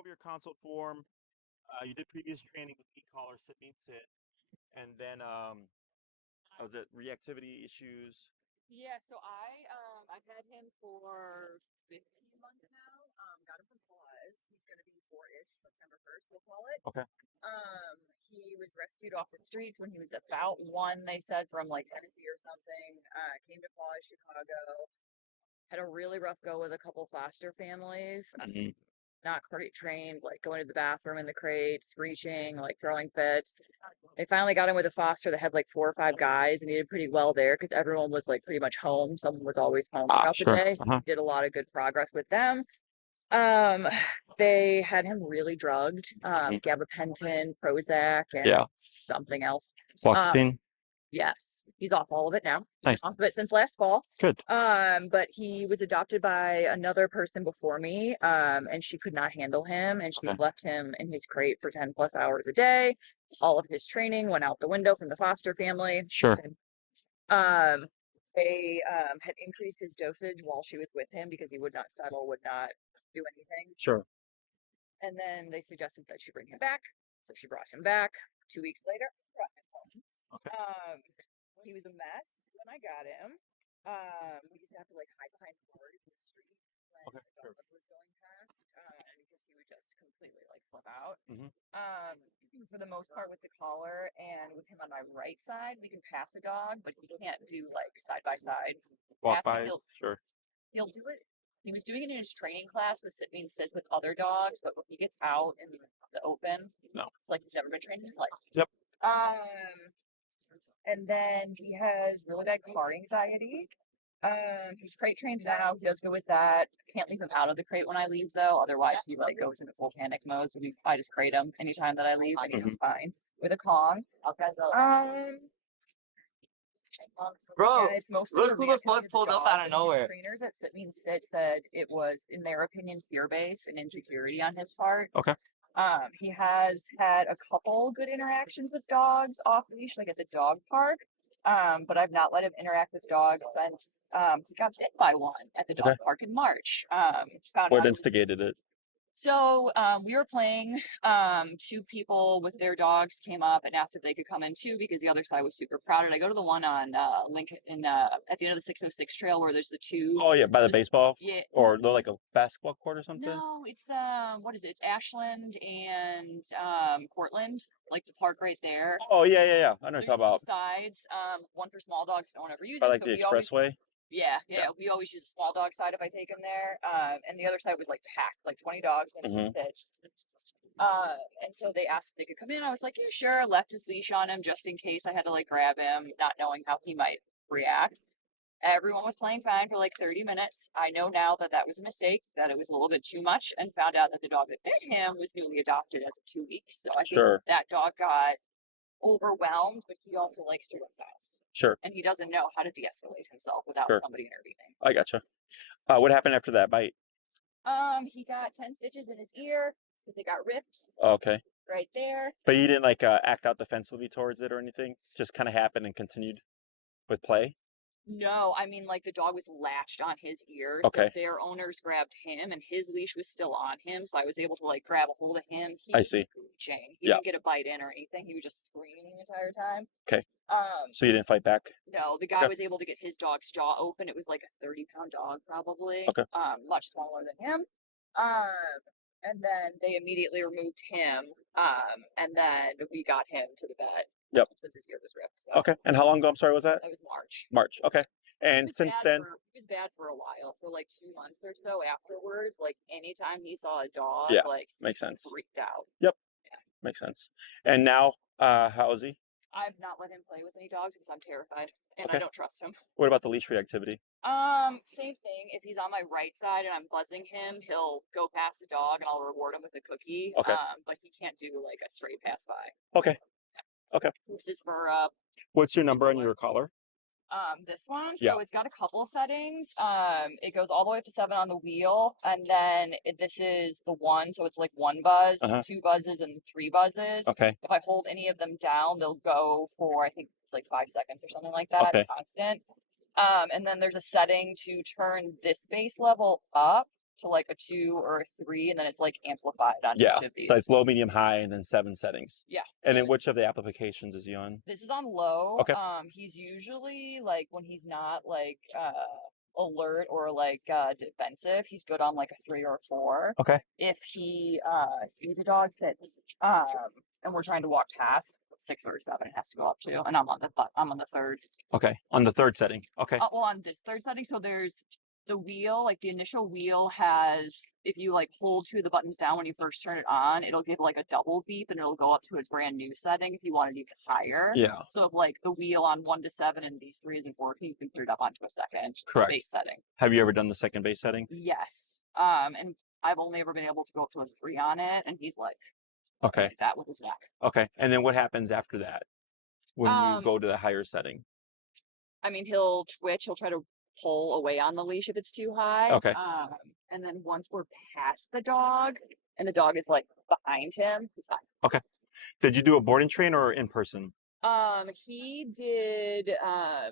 over your consult form. You did previous training with e-collar, sit, meet, sit, and then was it reactivity issues? Yeah, so I've had him for 15 months now. Got him from Paws. He's gonna be 4-ish, September 1st, we'll call it. Okay. He was rescued off the streets when he was about 1, they said, from like Tennessee or something. Came to Paws, Chicago. Had a really rough go with a couple foster families. Not crate trained, like going to the bathroom in the crate, screeching, like throwing fits. They finally got him with a foster that had like 4 or 5 guys, and he did pretty well there because everyone was like pretty much home. Someone was always home throughout the day. So he did a lot of good progress with them. They had him really drugged, gabapentin, Prozac, and something else. Yes, he's off all of it now. Nice. Off of it since last fall. Good. But he was adopted by another person before me, and she could not handle him, and she left him in his crate for 10 plus hours a day. All of his training went out the window from the foster family. Sure. They had increased his dosage while she was with him because he would not settle, would not do anything. Sure. And then they suggested that she bring him back, so she brought him back. 2 weeks later, brought him home. Okay. He was a mess when I got him. We used to have to like hide behind cars in the street when the dog was going past, because he would just completely like flip out. For the most part with the collar and with him on my right side, we can pass a dog, but he can't do like side by side. Walk by. Sure. He'll do it. He was doing it in his training class with sit means sits with other dogs, but when he gets out in the open, it's like he's never been trained in his life. Yep. And then he has really bad car anxiety. He's crate trained now. He does good with that. Can't leave him out of the crate when I leave though. Otherwise he like goes into full panic mode. So I just crate him anytime that I leave and he's fine. With a Kong. Bro, it's look who the fuck pulled up out of nowhere. Trainers at Sit Means Sit said it was, in their opinion, fear-based and insecurity on his part. Okay. He has had a couple good interactions with dogs off leash, like at the dog park. But I've not let him interact with dogs since he got bit by one at the dog park in March. What instigated it? So we were playing. 2 people with their dogs came up and asked if they could come in too because the other side was super crowded. I go to the one on Lincoln at the end of the 606 trail where there's the 2. Oh yeah, by the baseball. Yeah. Or like a basketball court or something. No, it's what is it? It's Ashland and Portland, like the park right there. Oh yeah. I know what you're talking about. Sides. One for small dogs. No one ever uses. By like the expressway. Yeah. We always use the small dog side if I take him there. And the other side was like packed, like 20 dogs. And so they asked if they could come in. I was like, yeah, sure. Left his leash on him just in case I had to like grab him, not knowing how he might react. Everyone was playing fine for like 30 minutes. I know now that that was a mistake, that it was a little bit too much, and found out that the dog that bit him was newly adopted as of 2 weeks. So I think that dog got overwhelmed, but he also likes to run fast. Sure. And he doesn't know how to de-escalate himself without somebody intervening. I gotcha. What happened after that bite? He got 10 stitches in his ear because it got ripped. Okay. Right there. But you didn't like act out defensively towards it or anything? Just kind of happened and continued with play? No, I mean, like the dog was latched on his ear. Okay. So their owners grabbed him and his leash was still on him. So I was able to like grab a hold of him. I see. He didn't get a bite in or anything. He was just screaming the entire time. Okay. So you didn't fight back? No, the guy was able to get his dog's jaw open. It was like a 30-pound dog probably. Okay. Much smaller than him. And then they immediately removed him. And then we got him to the vet. Yep. Since his ear was ripped. So. Okay. And how long ago, I'm sorry, was that? That was March. March. Okay. And since then? He was bad for a while, for like 2 months or so afterwards. Like anytime he saw a dog, like makes sense. Freaked out. Yep. Yeah. Makes sense. And now, how is he? I've not let him play with any dogs because I'm terrified and I don't trust him. What about the leash reactivity? Same thing. If he's on my right side and I'm buzzing him, he'll go past the dog and I'll reward him with a cookie. Okay. But he can't do like a straight pass by. Okay. Okay. This is for what's your number on your collar? This one. So it's got a couple of settings. It goes all the way up to 7 on the wheel, and then this is the 1, so it's like 1 buzz, 2 buzzes, and 3 buzzes. Okay. If I hold any of them down, they'll go for I think it's like 5 seconds or something like that. Okay. Constant. And then there's a setting to turn this base level up to like a 2 or a 3, and then it's like amplified on Yeah. each of these. So it's low, medium, high, and then 7 settings. Yeah. And so then which of the applications is he on? This is on low. Okay. He's usually like when he's not like alert or like defensive, he's good on like a 3 or a 4. Okay. If he sees a dog sit and we're trying to walk past, 6 or 7 it has to go up to, and I'm on the 3rd. Okay. On the 3rd setting. Okay. Well, on this 3rd setting, so there's the wheel, like the initial wheel has, if you like hold 2 of the buttons down when you first turn it on, it'll give like a double beep and it'll go up to its brand new setting if you want it even higher. Yeah. So if like the wheel on 1 to 7 and these 3 isn't working, you can put it up onto a second Correct. base setting. Have you ever done the second base setting? Yes. And I've only ever been able to go up to a 3 on it, and he's like, Okay. like that with his neck. Okay. And then what happens after that when you go to the higher setting? I mean, he'll twitch. He'll try to pull away on the leash if it's too high. Okay. And then once we're past the dog and the dog is like behind him, he's fine. Okay. Did you do a board and train or in person? He did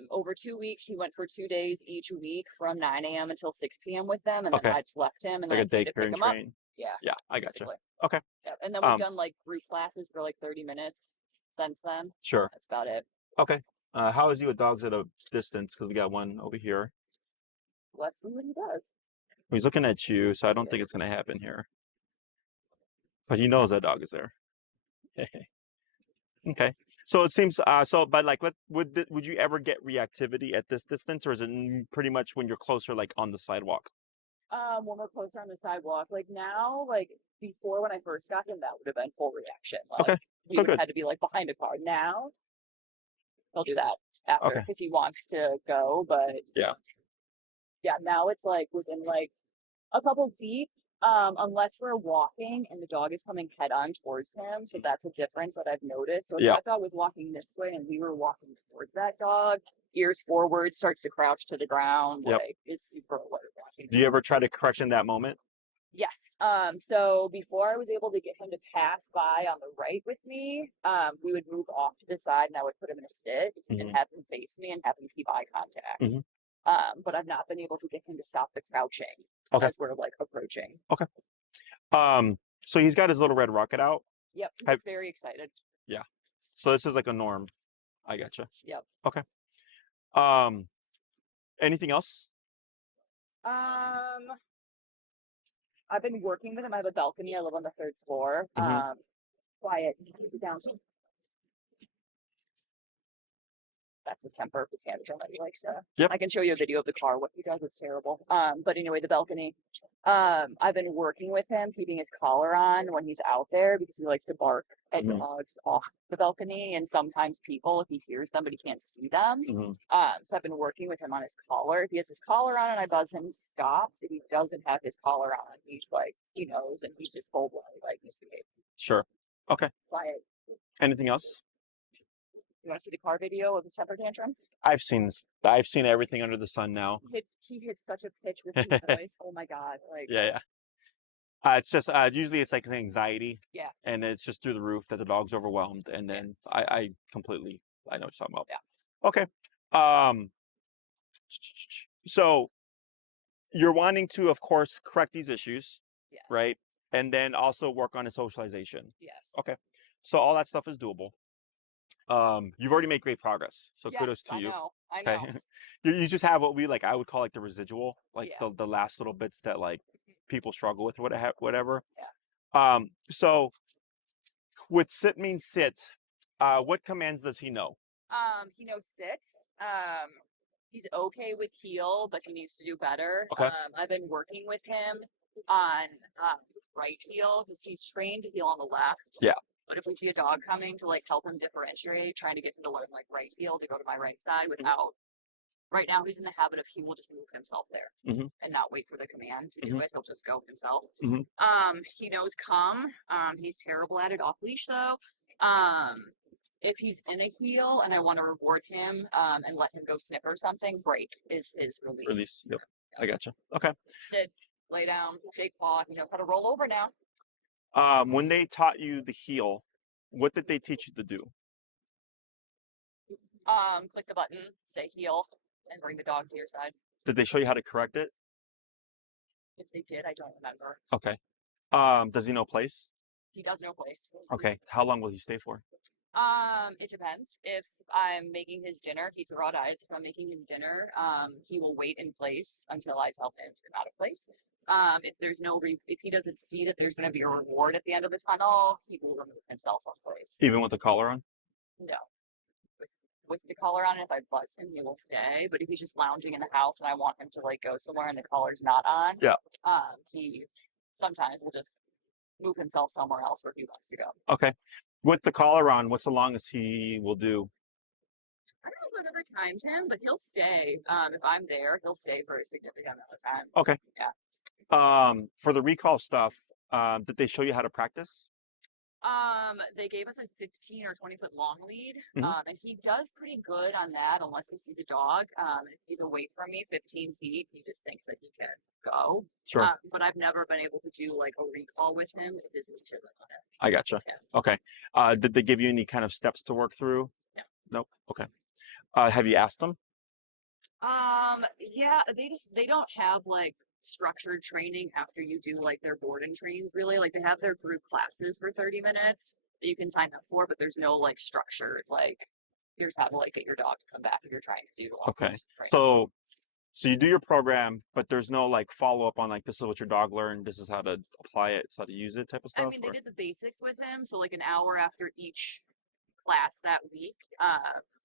over 2 weeks. He went for 2 days each week from 9 a.m. until 6 p.m. with them, and then I just left him and like then a day to care pick and him up. train. Yeah. Yeah, I gotcha. Basically. Okay. Yep. And then we've done like group classes for like 30 minutes since then. Sure. That's about it. Okay. How is he with dogs at a distance? Because we got one over here. Let's see what he does. He's looking at you, so I don't think it's going to happen here. But he knows that dog is there. Okay. So it seems, but like, would you ever get reactivity at this distance, or is it pretty much when you're closer, like on the sidewalk? When we're closer on the sidewalk, like now, like before when I first got him, that would have been full reaction. Like, Okay. we So would have good. had to be like behind a car. Now, he'll do that after Okay. because he wants to go, but Yeah. yeah, now it's like within like a couple feet, unless we're walking and the dog is coming head on towards him. So that's a difference that I've noticed. So if Yeah. that dog was walking this way and we were walking towards that dog, ears forward, starts to crouch to the ground, Yep. like is super alert watching. Do you ever try to correct in that moment? Yes. So before I was able to get him to pass by on the right with me, we would move off to the side and I would put him in a sit and have him face me and have him keep eye contact. But I've not been able to get him to stop the crouching as we're like approaching. Okay. So he's got his little red rocket out. Yep. He's very excited. Yeah. So this is like a norm. I gotcha. Yep. Okay. Anything else? I've been working with him. I have a balcony. I live on the 3rd floor. Quiet. Down. That's his temper tantrum that he likes to. Yep. I can show you a video of the car. What he does is terrible. But anyway, the balcony. I've been working with him, keeping his collar on when he's out there because he likes to bark at dogs off the balcony, and sometimes people, if he hears them but he can't see them. So I've been working with him on his collar. If he has his collar on and I buzz him, he stops. If he doesn't have his collar on, he's like, he knows, and he's just full blown like misbehaving. Sure. Okay. Quiet. Anything else? You want to see the car video of his temper tantrum? I've seen everything under the sun now. He hits such a pitch with his voice. Oh my god! Like Yeah. It's just usually it's like an anxiety. Yeah. And it's just through the roof that the dog's overwhelmed, and then I completely I know what you're talking about. Yeah. Okay. So you're wanting to, of course, correct these issues, right? And then also work on his socialization. Yes. Okay. So all that stuff is doable. You've already made great progress, so kudos to you. I know. You just have what I would call like the residual, like the last little bits that like people struggle with, whatever. Yeah. So with sit means sit, what commands does he know? He knows sit. He's okay with heel, but he needs to do better. Okay. I've been working with him on right heel because he's trained to heel on the left. Yeah. But if we see a dog coming to like help him differentiate, trying to get him to learn like right heel to go to my right side without. Right now he's in the habit of he will just move himself there and not wait for the command to do it. He'll just go himself. He knows come. He's terrible at it off leash though. If he's in a heel and I want to reward him and let him go sniff or something, break is his release. Yep. I gotcha. Okay. Sit, lay down, shake paw. He knows how to roll over now. When they taught you the heel, what did they teach you to do? Click the button, say heel, and bring the dog to your side. Did they show you how to correct it? If they did, I don't remember. Okay. Does he know place? He does know place. Okay. How long will he stay for? It depends. If I'm making his dinner, he raw diets. If I'm making his dinner, he will wait in place until I tell him to come out of place. If there's no if he doesn't see that there's going to be a reward at the end of the tunnel, he will remove himself from place. Even with the collar on? No. With the collar on, if I buzz him, he will stay. But if he's just lounging in the house and I want him to like go somewhere and the collar's not on, Yeah. He sometimes will just move himself somewhere else where he wants to go. Okay. With the collar on, what's the longest he will do? I don't know if I've ever timed him, but he'll stay. If I'm there, he'll stay for a significant amount of time. Okay. Yeah. For the recall stuff, did they show you how to practice? They gave us a 15 or 20-foot long lead, Mhm. and he does pretty good on that unless he sees a dog. If he's away from me 15 feet, he just thinks that he can go. Sure. But I've never been able to do like a recall with him if his leash isn't on it. I gotcha. Yeah. Okay. Did they give you any kind of steps to work through? No. Nope. Okay. Have you asked them? Yeah, they don't have like structured training after you do like their board and trains really. Like they have their group classes for 30 minutes that you can sign up for, but there's no like structured like here's how to like get your dog to come back if you're trying to do Okay. training. So you do your program, but there's no like follow up on like this is what your dog learned, this is how to apply it, so how to use it type of stuff. I mean, they did the basics with him, so like an hour after each class that week,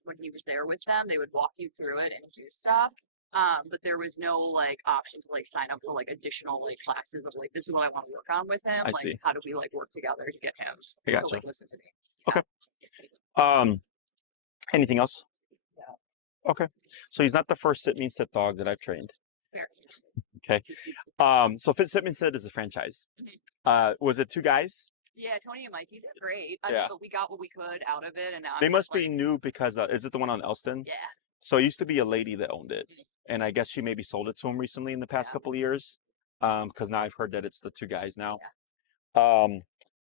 when he was there with them, they would walk you through it and do stuff. But there was no like option to like sign up for like additional like classes of like this is what I want to work on with him. I like see. how do we like work together to get him I to gotcha. like listen to me. Okay. Anything else? No. Okay. So he's not the first sit mean sit dog that I've trained. Fair. Okay. So sit mean sit is a franchise. Was it two guys? Yeah, Tony and Mikey, they're great. Yeah. But we got what we could out of it, and now They I'm must just, be new because is it the one on Elston? yeah. So it used to be a lady that owned it, and I guess she maybe sold it to him recently in the past couple of years. Because now I've heard that it's the two guys now. Yeah.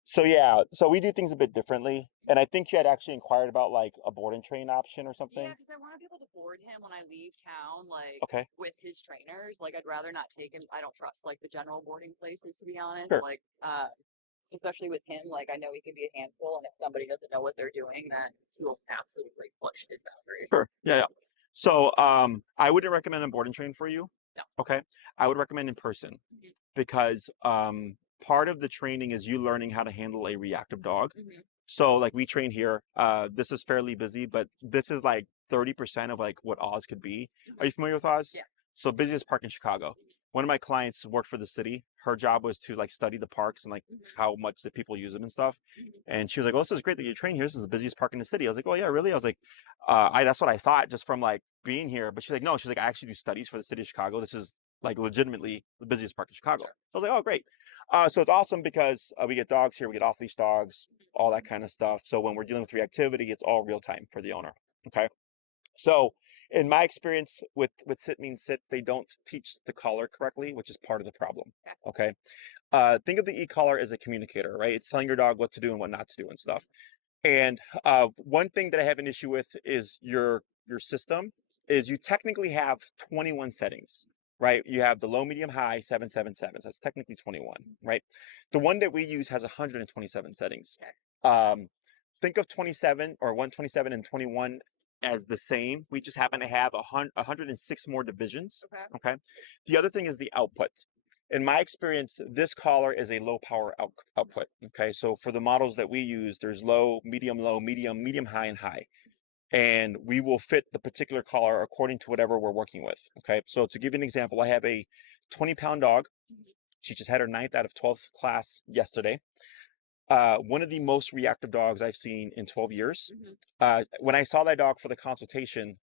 So we do things a bit differently, and I think you had actually inquired about like a board and train option or something. Yeah, because I want to be able to board him when I leave town, like Okay. with his trainers. Like I'd rather not take him. I don't trust like the general boarding places to be honest. Sure. Like especially with him, like I know he can be a handful, and if somebody doesn't know what they're doing, then he will absolutely push his boundaries. Sure. Yeah. So I wouldn't recommend a board and train for you. No. Okay. I would recommend in person because part of the training is you learning how to handle a reactive dog. So like we train here, this is fairly busy, but this is like 30% of like what Oz could be. Are you familiar with Oz? Yeah. So busiest park in Chicago. One of my clients worked for the city. Her job was to like study the parks and like how much that people use them and stuff. And she was like, "Oh, this is great that you train here. This is the busiest park in the city." I was like, "Oh yeah, really?" I was like, that's what I thought just from like being here." But she's like, "No," she's like, "I actually do studies for the city of Chicago. This is like legitimately the busiest park in Chicago." Sure. So I was like, "Oh, great." So it's awesome because we get dogs here, we get off leash dogs, all that kind of stuff. So when we're dealing with reactivity, it's all real time for the owner. Okay. So in my experience with sit mean sit, they don't teach the collar correctly, which is part of the problem. Okay. Think of the e-collar as a communicator, right? It's telling your dog what to do and what not to do and stuff. And one thing that I have an issue with is your system is you technically have 21 settings, right? You have the low, medium, high, 777. So it's technically 21, right? The one that we use has 127 settings. Think of 27 or 127 and 21 as the same. We just happen to have 106 more divisions. Okay. The other thing is the output. In my experience, this collar is a low power output. Okay. So for the models that we use, there's low, medium, medium, high, and high. And we will fit the particular collar according to whatever we're working with. Okay. So to give you an example, I have a 20-pound dog. She just had her 9th out of 12th class yesterday. One of the most reactive dogs I've seen in 12 years. When I saw that dog for the consultation,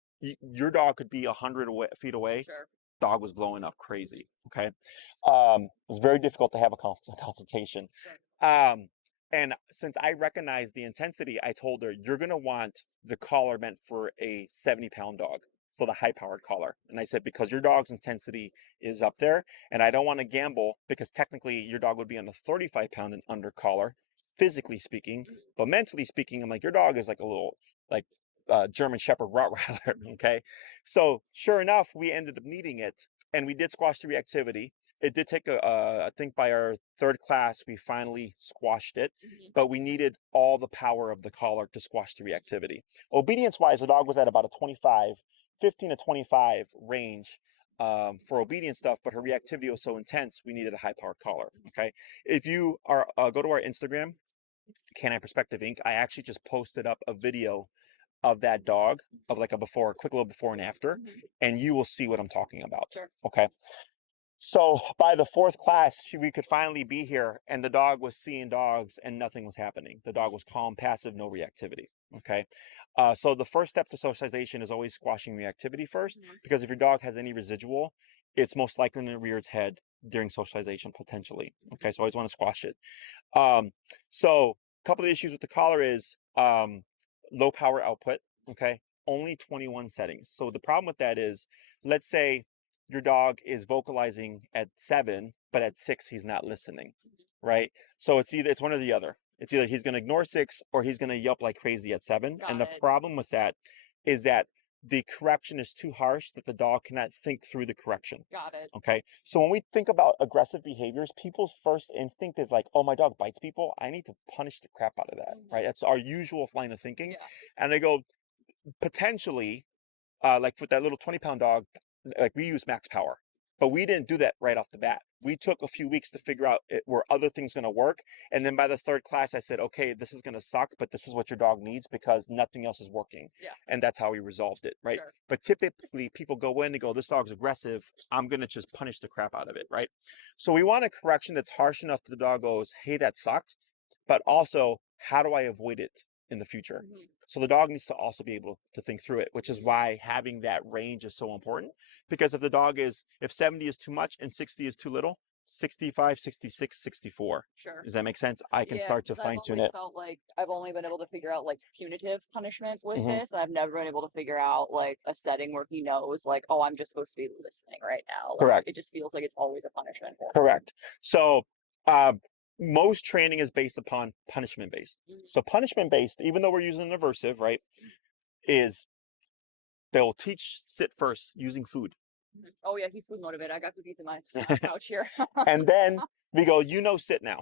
your dog could be 100 feet away. Sure. Dog was blowing up crazy. Okay. It was very difficult to have a consultation. Sure. And since I recognized the intensity, I told her, you're going to want the collar meant for a 70-pound dog. So the high-powered collar. And I said, because your dog's intensity is up there, and I don't want to gamble because technically your dog would be on a 35-pound and under collar, physically speaking, but mentally speaking, I'm like, your dog is like a little like German Shepherd Rottweiler. Okay. So sure enough, we ended up needing it. and we did squash the reactivity. It did take I think by our third class, we finally squashed it, but we needed all the power of the collar to squash the reactivity. Obedience-wise, the dog was at about a 25, 15 to 25 range for obedience stuff, but her reactivity was so intense, we needed a high-powered collar, okay? If you are go to our Instagram, Canine Perspective Inc., I actually just posted up a video of that dog, of like a quick little before and after, and you will see what I'm talking about. Sure. Okay. So by the fourth class, we could finally be here, and the dog was seeing dogs, and nothing was happening. The dog was calm, passive, no reactivity. Okay. So the first step to socialization is always squashing reactivity first, because if your dog has any residual, it's most likely going to rear its head during socialization potentially. Okay. So I always want to squash it. So a couple of issues with the collar is low power output. Okay. Only 21 settings. So the problem with that is, let's say your dog is vocalizing at 7, but at 6 he's not listening, right? So it's one or the other. It's either he's going to ignore 6 or he's going to yelp like crazy at 7. And the problem with that is that the correction is too harsh, that the dog cannot think through the correction. Got it. Okay. So when we think about aggressive behaviors, people's first instinct is like, oh, my dog bites people, I need to punish the crap out of that, right? That's our usual line of thinking. And they go, potentially, like with that little 20-pound dog, like we use max power, but we didn't do that right off the bat. We took a few weeks to figure out were other things going to work. And then by the third class, I said, okay, this is going to suck, but this is what your dog needs because nothing else is working. And that's how we resolved it, right? Sure. But typically people go in and go, this dog's aggressive, I'm going to just punish the crap out of it, right? So we want a correction that's harsh enough that the dog goes, hey, that sucked, but also, how do I avoid it in the future? So the dog needs to also be able to think through it, which is why having that range is so important. Because if 70 is too much and 60 is too little, 65, 66, 64. Sure. Does that make sense? I can start to fine tune it. Felt like I've only been able to figure out like punitive punishment with this. And I've never been able to figure out like a setting where he knows like, oh, I'm just supposed to be listening right now. Like, Correct. It just feels like it's always a punishment. Correct. So most training is based upon punishment based. So punishment based, even though we're using an aversive, right, is they'll teach sit first using food. Oh yeah, he's food motivated. I got cookies in my couch here. And then we go, sit now.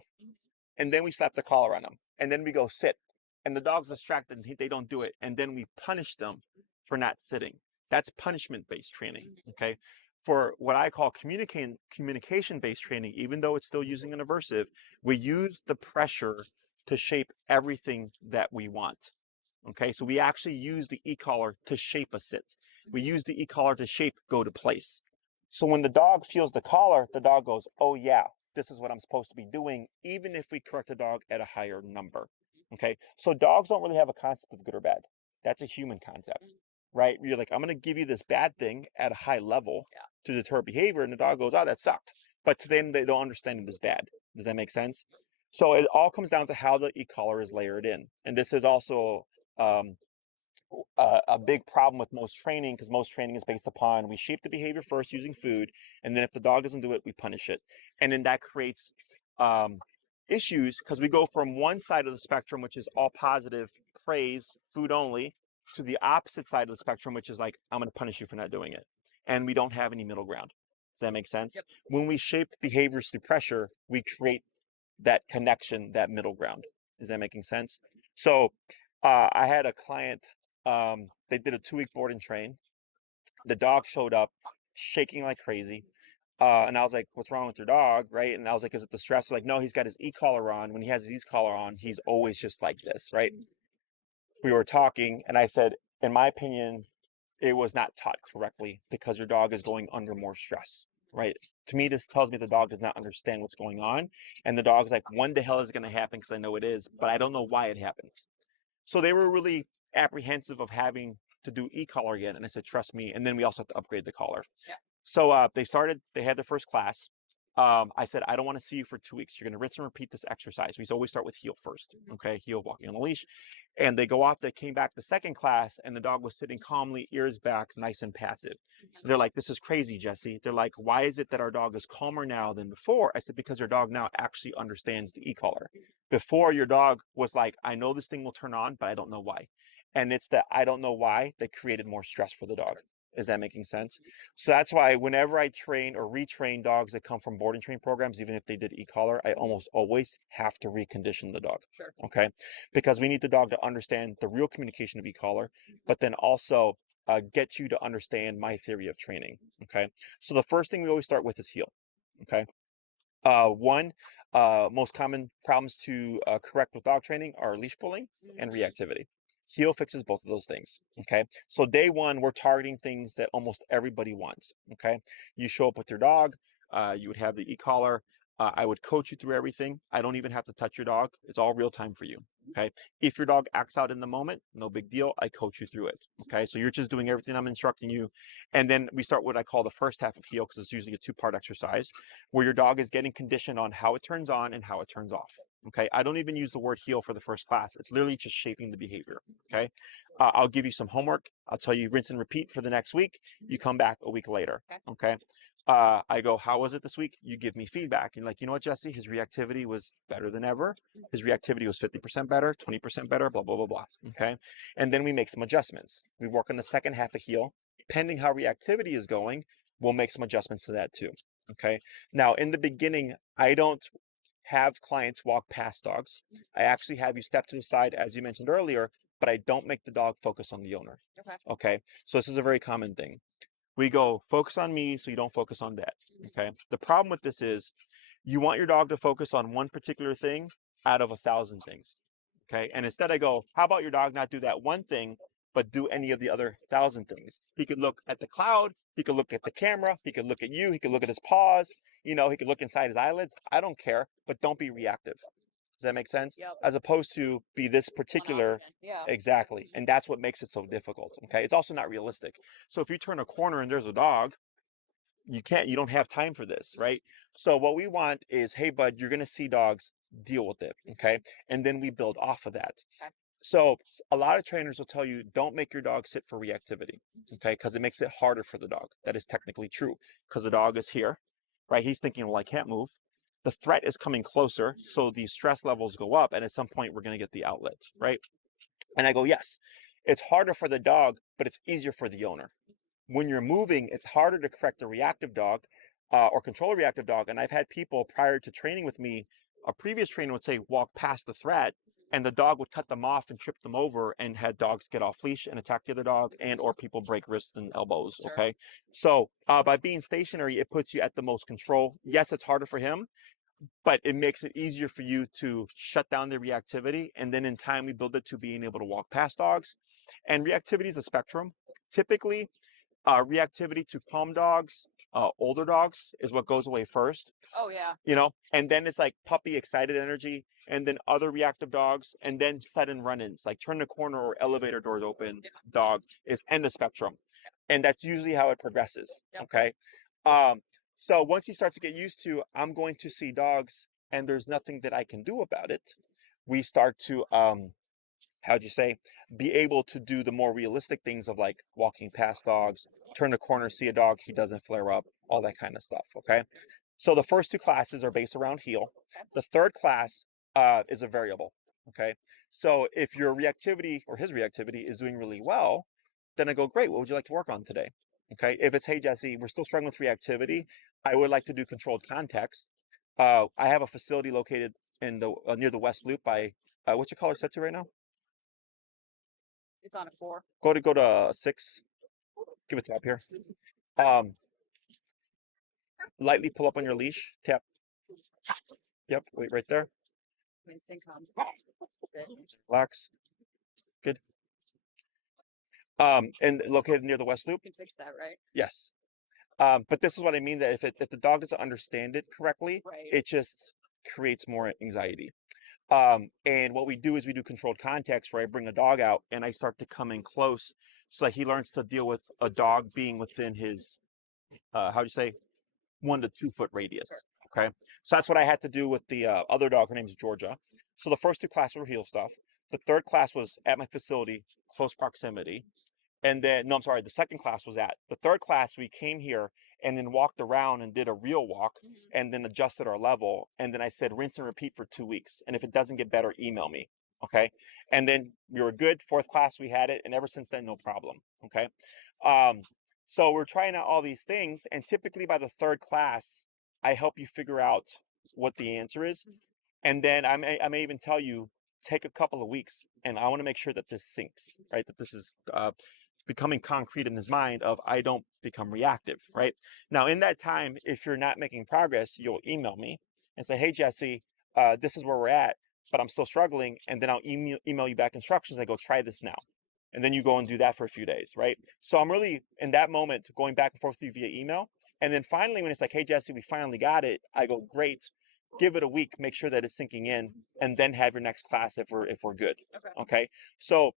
And then we slap the collar on them. And then we go sit. And the dog's distracted and they don't do it. And then we punish them for not sitting. That's punishment-based training, okay? For what I call communication-based training, even though it's still using an aversive, we use the pressure to shape everything that we want. Okay, so we actually use the e-collar to shape a sit. We use the e-collar to shape go to place. So when the dog feels the collar, the dog goes, oh yeah, this is what I'm supposed to be doing, even if we correct the dog at a higher number. Okay, so dogs don't really have a concept of good or bad. That's a human concept, right? You're like, I'm going to give you this bad thing at a high level to deter behavior, and the dog goes, oh, that sucked. But to them, they don't understand it as bad. Does that make sense? So it all comes down to how the e-collar is layered in. And this is also a big problem with most training, because most training is based upon we shape the behavior first using food, and then if the dog doesn't do it, we punish it. And then that creates issues, because we go from one side of the spectrum, which is all positive, praise, food only, to the opposite side of the spectrum, which is like, I'm going to punish you for not doing it. And we don't have any middle ground. Does that make sense? Yep. When we shape behaviors through pressure, we create that connection, that middle ground. Is that making sense? So I had a client, they did a 2-week board and train. The dog showed up shaking like crazy. And I was like, what's wrong with your dog, right? And I was like, is it the stress? They're like, no, he's got his e-collar on. When he has his e-collar on, he's always just like this, right? We were talking, and I said, in my opinion, it was not taught correctly because your dog is going under more stress, right? To me, this tells me the dog does not understand what's going on. And the dog's like, when the hell is it going to happen? Because I know it is, but I don't know why it happens. So they were really apprehensive of having to do e-collar again. And I said, trust me. And then we also have to upgrade the collar. Yeah. So they had their first class. I said, I don't want to see you for 2 weeks. You're going to rinse and repeat this exercise. We always start with heel first. Okay, heel, walking on a leash. And they go off, they came back the second class, and the dog was sitting calmly, ears back, nice and passive. They're like, this is crazy, Jesse. They're like, why is it that our dog is calmer now than before? I said, because your dog now actually understands the e-collar. Before, your dog was like, I know this thing will turn on, but I don't know why. And it's that I don't know why that created more stress for the dog. Is that making sense? So that's why whenever I train or retrain dogs that come from board and train programs, even if they did e-collar, I almost always have to recondition the dog. Sure. Okay. Because we need the dog to understand the real communication of e-collar, but then also get you to understand my theory of training. Okay. So the first thing we always start with is heel. Okay. One, most common problems to correct with dog training are leash pulling and reactivity. Heel fixes both of those things. Okay. So day one, we're targeting things that almost everybody wants. Okay. You show up with your dog, you would have the e-collar. I would coach you through everything. I don't even have to touch your dog. It's all real time for you. Okay. If your dog acts out in the moment, no big deal. I coach you through it. Okay. So you're just doing everything I'm instructing you. And then we start what I call the first half of heel, because it's usually a 2-part exercise where your dog is getting conditioned on how it turns on and how it turns off. Okay. I don't even use the word heel for the first class. It's literally just shaping the behavior. Okay. I'll give you some homework. I'll tell you rinse and repeat for the next week. You come back a week later. Okay. I go, how was it this week? You give me feedback. And like, you know what, Jesse, his reactivity was better than ever. His reactivity was 50% better, 20% better, blah, blah, blah, blah. Okay. And then we make some adjustments. We work on the second half of heel. Depending how reactivity is going, we'll make some adjustments to that too. Okay. Now, in the beginning, I don't have clients walk past dogs. I actually have you step to the side, as you mentioned earlier, but I don't make the dog focus on the owner. Okay. Okay. So this is a very common thing. We go, focus on me so you don't focus on that. Okay. The problem with this is you want your dog to focus on one particular thing out of 1,000 things. Okay. And instead I go, how about your dog not do that one thing, but do any of the other 1,000 things? He could look at the cloud. He could look at the camera. He could look at you. He could look at his paws. You know, he could look inside his eyelids. I don't care, but don't be reactive. Does that make sense? Yep. As opposed to be this particular. Yeah. Exactly. And that's what makes it so difficult. Okay. It's also not realistic. So if you turn a corner and there's a dog, you don't have time for this, right? So what we want is, hey, bud, you're going to see dogs, deal with it. Okay. And then we build off of that. Okay. So a lot of trainers will tell you, don't make your dog sit for reactivity. Okay. Because it makes it harder for the dog. That is technically true because the dog is here, right? He's thinking, well, I can't move. The threat is coming closer. So the stress levels go up. And at some point, we're going to get the outlet, right? And I go, yes, it's harder for the dog, but it's easier for the owner. When you're moving, it's harder to correct a reactive dog or control a reactive dog. And I've had people prior to training with me, a previous trainer would say, walk past the threat, and the dog would cut them off and trip them over and had dogs get off leash and attack the other dog, and or people break wrists and elbows. Sure. Okay. So by being stationary, it puts you at the most control. Yes, it's harder for him, but it makes it easier for you to shut down the reactivity. And then in time, we build it to being able to walk past dogs. And reactivity is a spectrum. Typically, reactivity to calm dogs, older dogs is what goes away first. Oh yeah. You know, and then it's like puppy excited energy, and then other reactive dogs, and then sudden run-ins, like turn the corner or elevator doors open dog is end of spectrum. And that's usually how it progresses. Yep. Okay. So once he starts to get used to, I'm going to see dogs and there's nothing that I can do about it, we start to how'd you say, be able to do the more realistic things of like walking past dogs, turn the corner, see a dog, he doesn't flare up, all that kind of stuff. Okay. So the first 2 classes are based around heel. The third class is a variable. Okay. So if your reactivity or his reactivity is doing really well, then I go, great. What would you like to work on today? Okay. If it's, hey, Jesse, we're still struggling with reactivity. I would like to do controlled context. I have a facility located in the near the West Loop by, what's your color set to right now? It's on a 4. Go to 6. Give it up here. Lightly pull up on your leash. Tap. Yep. Wait right there. Winston comes. Relax. Good. And located near the West Loop. You can fix that, right? Yes. But this is what I mean, that if the dog doesn't understand it correctly, Right. it just creates more anxiety. And what we do is we do controlled context where I bring a dog out and I start to come in close so that he learns to deal with a dog being within his, how do you say, 1 to 2 foot radius. Okay. So that's what I had to do with the other dog. Her name is Georgia. So the first 2 classes were heel stuff. The third class was at my facility, close proximity. And then, no, I'm sorry, the second class was at. The third class, we came here and then walked around and did a real walk and then adjusted our level. And then I said, rinse and repeat for 2 weeks. And if it doesn't get better, email me. Okay. And then we were good. Fourth class, we had it. And ever since then, no problem. Okay. So we're trying out all these things, and typically by the third class, I help you figure out what the answer is. And then I may even tell you, take a couple of weeks, and I want to make sure that this sinks, right? That this is becoming concrete in his mind of I don't become reactive, right? Now, in that time, if you're not making progress, you'll email me and say, hey, Jesse, this is where we're at, but I'm still struggling. And then I'll email you back instructions. I go, try this now. And then you go and do that for a few days, right? So I'm really, in that moment, going back and forth with you via email. And then finally, when it's like, hey, Jesse, we finally got it, I go, great. Give it a week, make sure that it's sinking in, and then have your next class if we're good. Okay. So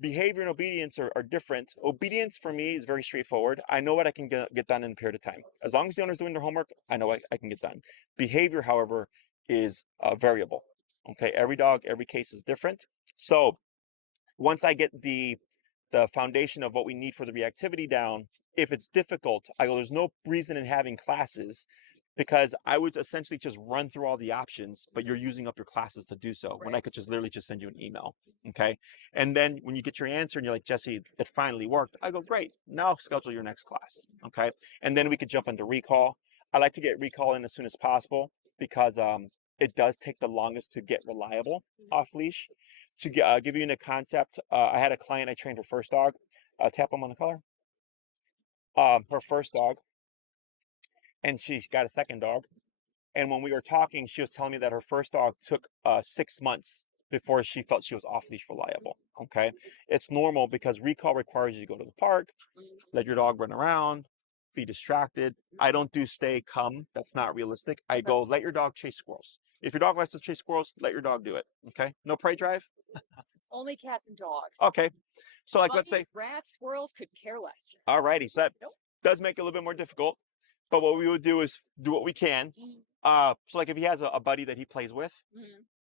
behavior and obedience are different. Obedience for me is very straightforward. I know what I can get done in a period of time. As long as the owner's doing their homework, I know I can get done. Behavior, however, is variable. Okay, every dog, every case is different. So once I get the foundation of what we need for the reactivity down, if it's difficult, I go, there's no reason in having classes because I would essentially just run through all the options, but you're using up your classes to do so when I could just literally just send you an email. Okay. And then when you get your answer and you're like, Jesse, it finally worked. I go, great. Now schedule your next class. Okay. And then we could jump into recall. I like to get recall in as soon as possible because it does take the longest to get reliable off leash. To give you a concept, I had a client, I trained her first dog. Tap them on the collar. Her first dog, and she got a second dog. And when we were talking, she was telling me that her first dog took 6 months before she felt she was off leash reliable. Okay, it's normal because recall requires you to go to the park, let your dog run around, be distracted. I don't do stay, come. That's not realistic. I go, let your dog chase squirrels. If your dog likes to chase squirrels, let your dog do it. Okay, no prey drive. Only cats and dogs. Okay, so like let's say Monkeys, rats, squirrels could care less. alrighty, so that Nope. does make it a little bit more difficult. But what we would do is do what we can. So like if he has a buddy that he plays with,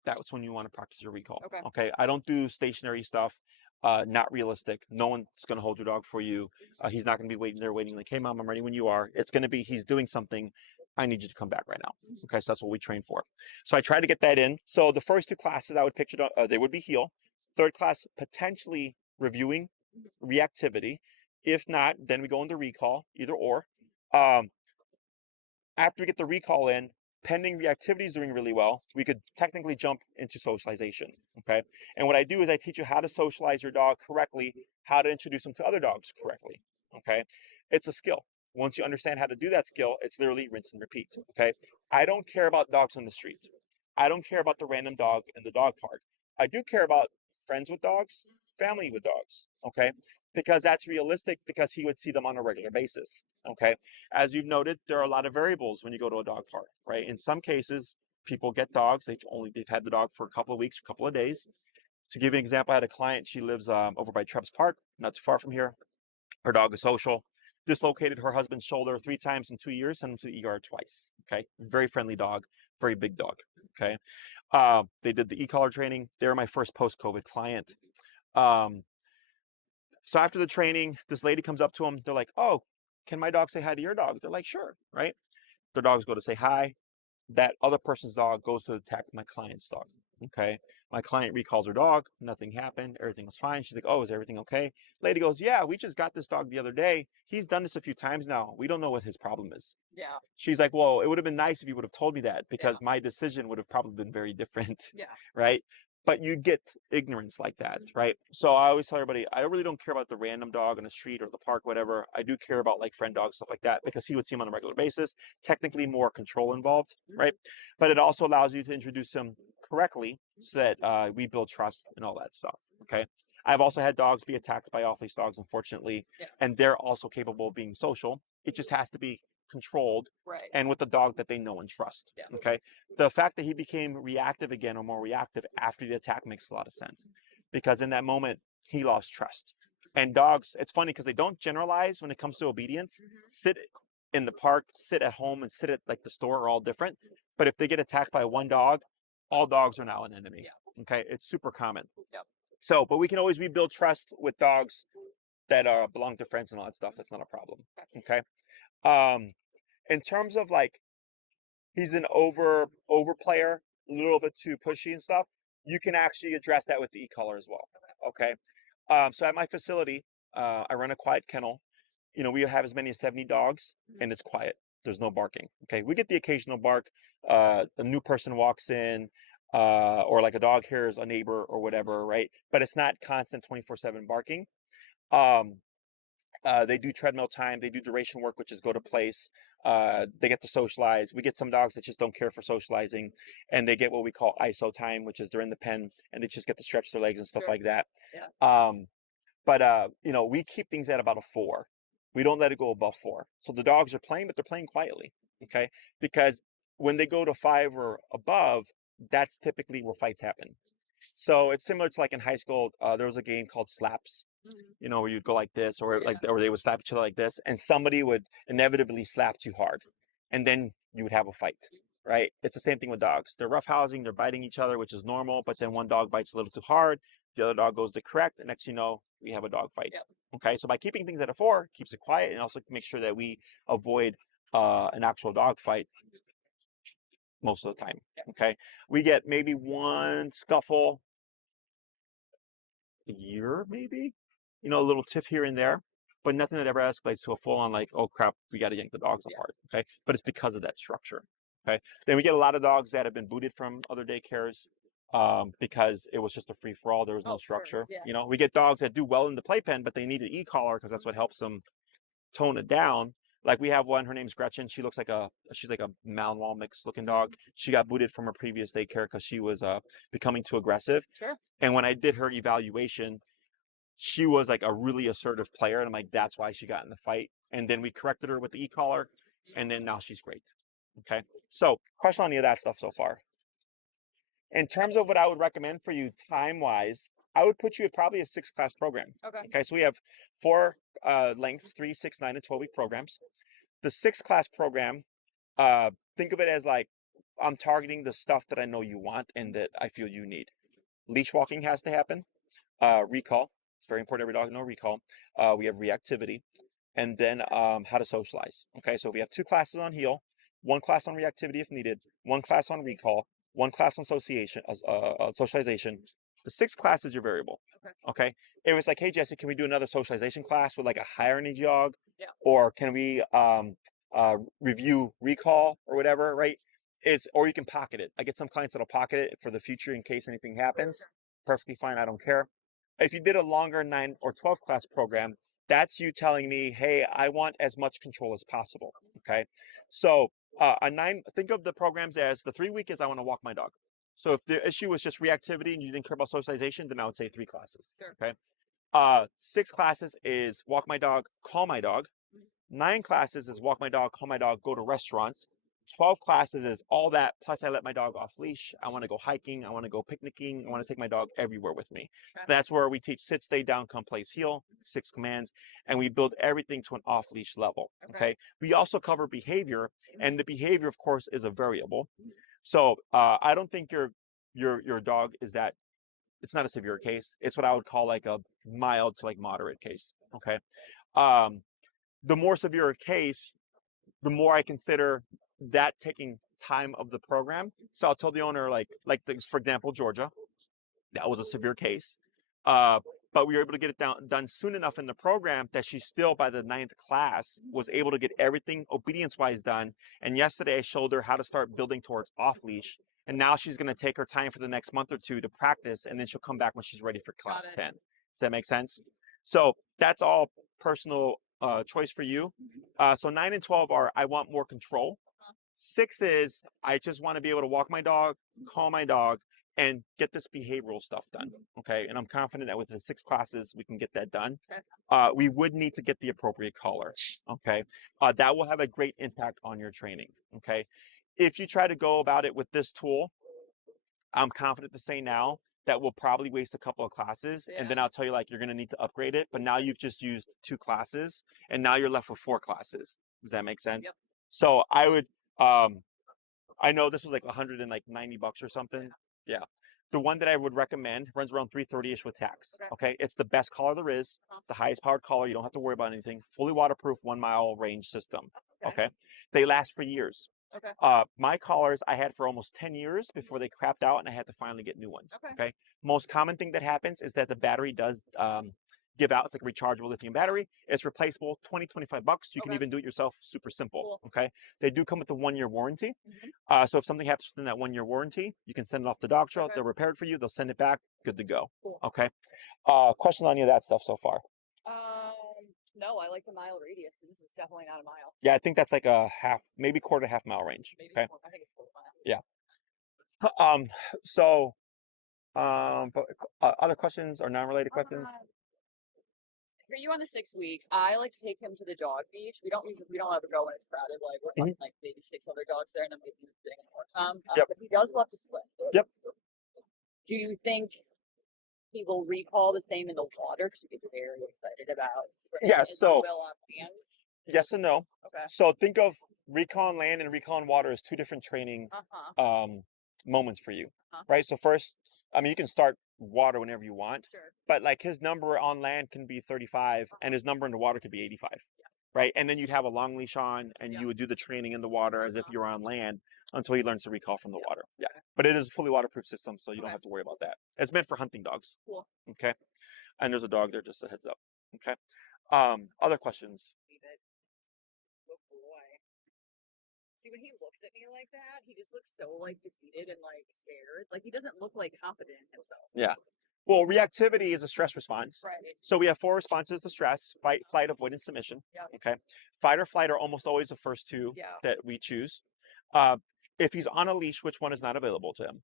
that's when you want to practice your recall. Okay. I don't do stationary stuff. Not realistic. No one's going to hold your dog for you. He's not going to be waiting there waiting like, hey, mom, I'm ready when you are. It's going to be he's doing something. I need you to come back right now. Okay. So that's what we train for. So I try to get that in. So the first two classes I would picture, they would be heel. Third class, potentially reviewing reactivity. If not, then we go into recall, either or. After we get the recall in, pending reactivity is doing really well, we could technically jump into socialization. Okay. And what I do is I teach you how to socialize your dog correctly, how to introduce them to other dogs correctly. Okay. It's a skill. Once you understand how to do that skill, it's literally rinse and repeat. Okay. I don't care about dogs on the street. I don't care about the random dog in the dog park. I do care about friends with dogs, family with dogs. Okay. Because that's realistic because he would see them on a regular basis. Okay. As you've noted, there are a lot of variables when you go to a dog park, right? In some cases, people get dogs. They've had the dog for a couple of weeks, a couple of days. To give you an example, I had a client. She lives over by Trebs Park, not too far from here. Her dog is social. Dislocated her husband's shoulder 3 times in 2 years. Sent him to the ER twice. Okay, very friendly dog, very big dog. Okay, they did the e-collar training. They were my first post-COVID client. So after the training, this lady comes up to them. They're like, "Oh, can my dog say hi to your dog?" They're like, "Sure," right? Their dogs go to say hi. That other person's dog goes to attack my client's dog. Okay. My client recalls her dog. Nothing happened. Everything was fine. She's like, "Oh, is everything okay?" Lady goes, "Yeah, we just got this dog the other day. He's done this a few times now. We don't know what his problem is." Yeah. She's like, "Well, it would have been nice if you would have told me that because my decision would have probably been very different." Yeah. Right. But you get ignorance like that, right? So I always tell everybody, I really don't care about the random dog on the street or the park, whatever. I do care about like friend dogs, stuff like that, because he would see him on a regular basis. Technically more control involved, right? But it also allows you to introduce him correctly so that we build trust and all that stuff, okay? I've also had dogs be attacked by off-leash dogs, unfortunately, and they're also capable of being social. It just has to be controlled and with the dog that they know and trust, okay? The fact that he became reactive again or more reactive after the attack makes a lot of sense because in that moment, he lost trust. And dogs, it's funny because they don't generalize when it comes to obedience. Sit in the park, sit at home, and sit at like the store are all different. But if they get attacked by one dog, all dogs are now an enemy. Okay, it's super common. So, but we can always rebuild trust with dogs that belong to friends and all that stuff. That's not a problem. Okay. In terms of like he's an over player, a little bit too pushy and stuff, you can actually address that with the e-collar as well. Okay. So at my facility, I run a quiet kennel. you know, we have as many as 70 dogs and it's quiet. There's no barking. Okay. We get the occasional bark. A new person walks in, or like a dog hears a neighbor or whatever, right? But it's not constant 24/7 barking. Um, they do treadmill time. They do duration work, which is go to place. They get to socialize. We get some dogs that just don't care for socializing, and they get what we call ISO time, which is they're in the pen and they just get to stretch their legs and stuff like that. Yeah. But you know, we keep things at about a 4. We don't let it go above 4. So the dogs are playing, but they're playing quietly. Okay, because when they go to 5 or above, that's typically where fights happen. So it's similar to like in high school. There was a game called Slaps, you know, where you'd go like this, or like, or they would slap each other like this, and somebody would inevitably slap too hard, and then you would have a fight, right? It's the same thing with dogs. They're roughhousing, they're biting each other, which is normal, but then one dog bites a little too hard, the other dog goes to correct, and next you know, we have a dog fight. Yep. Okay, so by keeping things at a 4, keeps it quiet, and also make sure that we avoid an actual dog fight most of the time. Okay, we get maybe one scuffle a year, maybe, you know, a little tiff here and there, but nothing that ever escalates to a full on like, oh crap, we got to yank the dogs apart. Okay, but it's because of that structure. Okay, then we get a lot of dogs that have been booted from other daycares because it was just a free for all. There was no structure. Yeah. You know, we get dogs that do well in the playpen, but they need an e-collar because that's what helps them tone it down. Like we have one, her name's Gretchen. She's like a Malinois mix looking dog. She got booted from her previous daycare because she was becoming too aggressive. Sure. And when I did her evaluation, she was like a really assertive player, and I'm like, that's why she got in the fight. And then we corrected her with the e-collar, and then now she's great. Okay. So question on any of that stuff so far. In terms of what I would recommend for you time-wise, I would put you at probably a 6-class program. Okay. Okay. So we have 4 lengths, 3, 6, 9, and 12-week programs. The 6-class program, think of it as like, I'm targeting the stuff that I know you want and that I feel you need. Leash walking has to happen. Recall. It's very important every dog to know recall. We have reactivity. And then how to socialize. Okay, so we have 2 classes on heel, 1 class on reactivity if needed, 1 class on recall, 1 class on socialization. The 6th class is your variable. Okay. It was like, hey Jesse, can we do another socialization class with like a higher energy dog? Yeah. Or can we review recall or whatever, right? Or you can pocket it. I get some clients that'll pocket it for the future in case anything happens. Perfectly fine, I don't care. If you did a longer 9 or 12 class program, that's you telling me, hey, I want as much control as possible. Okay. So think of the programs as the 3-week is I want to walk my dog. So if the issue was just reactivity and you didn't care about socialization, then I would say 3 classes. Sure. Okay. 6 classes is walk my dog, call my dog. 9 classes is walk my dog, call my dog, go to restaurants. 12 classes is all that, plus I let my dog off leash. I want to go hiking. I want to go picnicking. I want to take my dog everywhere with me. Okay. That's where we teach sit, stay down, come, place, heel, 6 commands, and we build everything to an off leash level. Okay. We also cover behavior, and the behavior, of course, is a variable. So I don't think your dog is that. It's not a severe case. It's what I would call like a mild to like moderate case. Okay. The more severe a case, the more I consider that taking time of the program. So I'll tell the owner, for example, Georgia, that was a severe case. But we were able to get it done soon enough in the program that she still, by the 9th class, was able to get everything obedience-wise done. And yesterday I showed her how to start building towards off-leash. And now she's going to take her time for the next month or 2 to practice, and then she'll come back when she's ready for class 10. Does that make sense? So that's all personal choice for you. So 9 and 12 are, I want more control. 6 is, I just want to be able to walk my dog, call my dog, and get this behavioral stuff done. Okay. And I'm confident that with the 6 classes, we can get that done. We would need to get the appropriate collar. Okay. That will have a great impact on your training. Okay. If you try to go about it with this tool, I'm confident to say now that will probably waste a couple of classes. And then I'll tell you, like, you're going to need to upgrade it. But now you've just used 2 classes and now you're left with 4 classes. Does that make sense? Yep. So I would, I know this was like $190 or something. Yeah. The one that I would recommend runs around $330-ish with tax. Okay. It's the best collar there is. It's the highest powered collar. You don't have to worry about anything. Fully waterproof, 1-mile range system. Okay. They last for years. Okay. My collars I had for almost 10 years before they crapped out and I had to finally get new ones. Okay. Most common thing that happens is that the battery does give out. It's like a rechargeable lithium battery. It's replaceable, 20, 25 bucks. You can Okay. even do it yourself, super simple. Cool. Okay. They do come with a 1-year warranty. Mhm. So if something happens within that 1-year warranty, you can send it off to the dog show. Okay. They'll repair it for you. They'll send it back. Good to go. Cool. Okay. Question on any of that stuff so far? No, I like the mile radius because this is definitely not a mile. Yeah, I think that's like a half, maybe quarter to half mile range. Maybe Okay. more. I think it's quarter mile. Yeah. But other questions or non-related questions? For you on the 6th week, I like to take him to the dog beach. We don't ever go when it's crowded. Like we're talking like maybe 6 other dogs there, and then maybe doing more time. Yep. But he does love to swim. Yep. Do you think he will recall the same in the water? Because he gets very excited about swimming. Yeah, as he so- will on land. Yes and no. Okay. So think of recall on land and recall on water as two different training moments for you, right? So first, I mean, you can start water whenever you want, Sure. but like his number on land can be 35 and his number in the water could be 85, right? And then you'd have a long leash on and you would do the training in the water as if you were on land until he learns to recall from the water. Yeah. But it is a fully waterproof system, so you don't have to worry about that. It's meant for hunting dogs. Cool. Okay. And there's a dog there, just a heads up. Okay. Other questions? Oh boy. See, when he looks at me like that, he just looks so like defeated and like scared. Like he doesn't look like confident in himself. Yeah. Well, reactivity is a stress response. Right. So we have 4 responses to stress: fight, flight, avoidance, submission. Yeah. Okay. Fight or flight are almost always the first two that we choose. If he's on a leash, which one is not available to him?